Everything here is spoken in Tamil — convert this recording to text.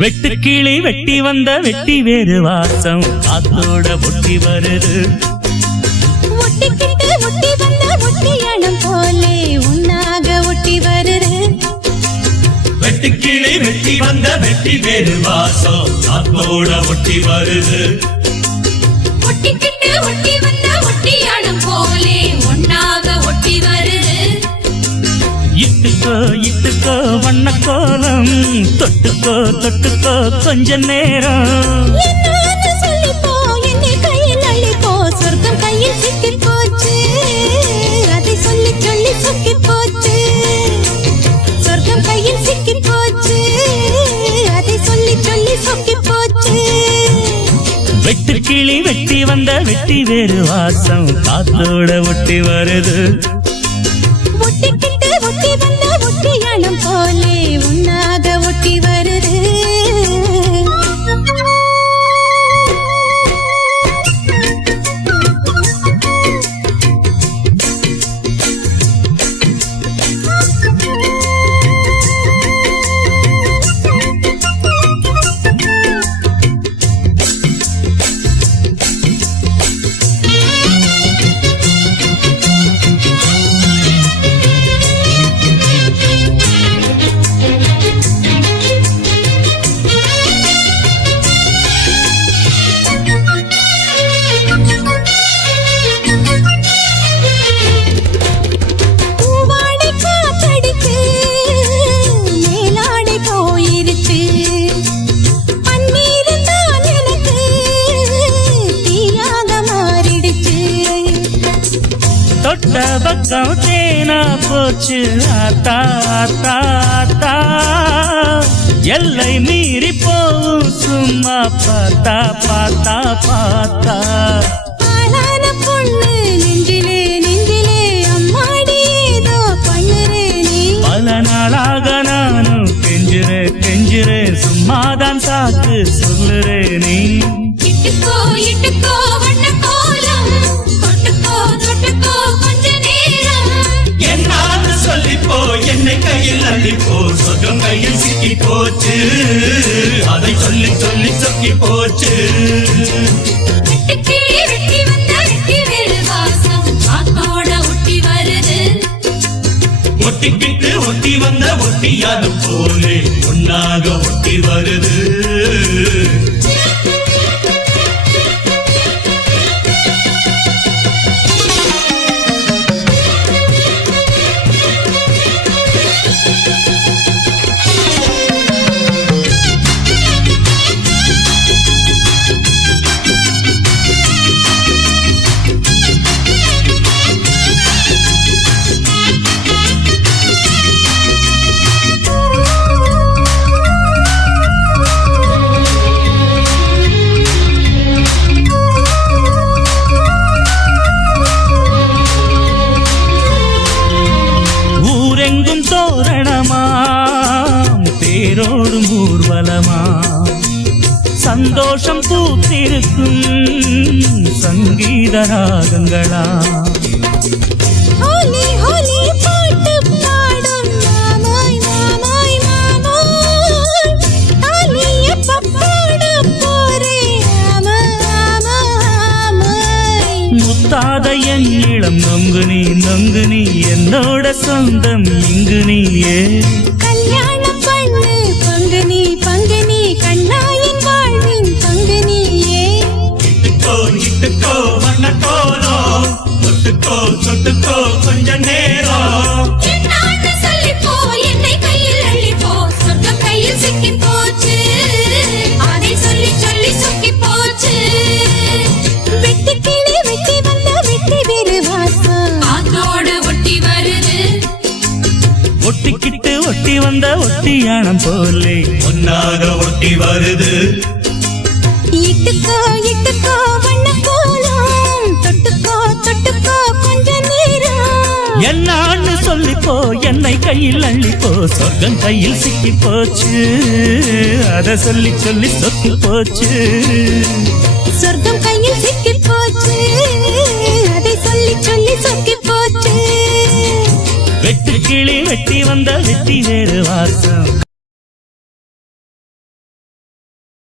வெட்டுக்கிளி வெட்டி வந்த வெட்டி வேறு வாசம். காத்தோட ஒட்டி வருது. ஒட்டிக்கிட்டு ஒட்டி வந்த ஒட்டியானம் போலே உன்னாக ஒட்டி வருது. வெட்டுக்கிளி வெட்டி வந்த வெட்டி வேறு வாசம். காத்தோட ஒட்டி வருது. ஒட்டிக்கிட்டு ஒட்டி வந்த ஒட்டியானம் போலே உன்னாக ஒட்டி வருது. இட்டுக்கோ இட்டுக்கோ வண்ண கோலம் தொட்டுக்கோ தொட்டுக்கோ கொஞ்ச நேரம். போச்சு. வெட்டுக்கிளி வெட்டி வந்த வெட்டி வேறு வாசம். காத்தோட ஒட்டி வருது. ஒட்டி வந்த போலே உன்னாக ஒட்டி வருது. தொட்ட பக்கம் தேனா போச்சு. ஆத்தா ஆத்தா ஆத்தா. எல்லை மீறி போகும் சும்மா பார்த்தா பார்த்தா பார்த்தா. நாளாக நானும் கெஞ்சுறே கெஞ்சுறே சும்மாதான் சாக்கு சொல்லுறே நீ இட்டுக்கோ இட்டுக்கோ வண்ண ஒட்டி வருது. ஒட்டிக்கிட்டு ஒட்டி வந்த ஒட்டியானம் போலே. ஒன்னாக ஒட்டி வருது. சந்தோஷம் பூத்திருக்கும் சங்கீத ராகங்களா முத்தாத என் இளம் நொங்கு நீ நொங்கு நீ என்னோட சொந்தம் இங்கு நீயே. வந்த ஒட்டியானம் போலே. ஒன்னாக ஒட்டி வருது. இட்டுக்கோ இட்டுக்கோ வண்ண கோலம் தொட்டுக்கோ தொட்டுக்கோ கொஞ்ச நேரம். என்னான்னு சொல்லிப்போ என்னை கையில் அள்ளிப்போ சொர்க்கம் கையில் சிக்கி போச்சு அத சொல்லி சொல்லி சொக்கி போச்சு. சொர்க்கம் கையில் சிக்கி போச்சு அதை சொல்லி சொல்லி சொக்கி போச்சு வெட்டு கிளி வெட்டி வந்த வெட்டி வேறு வாசம்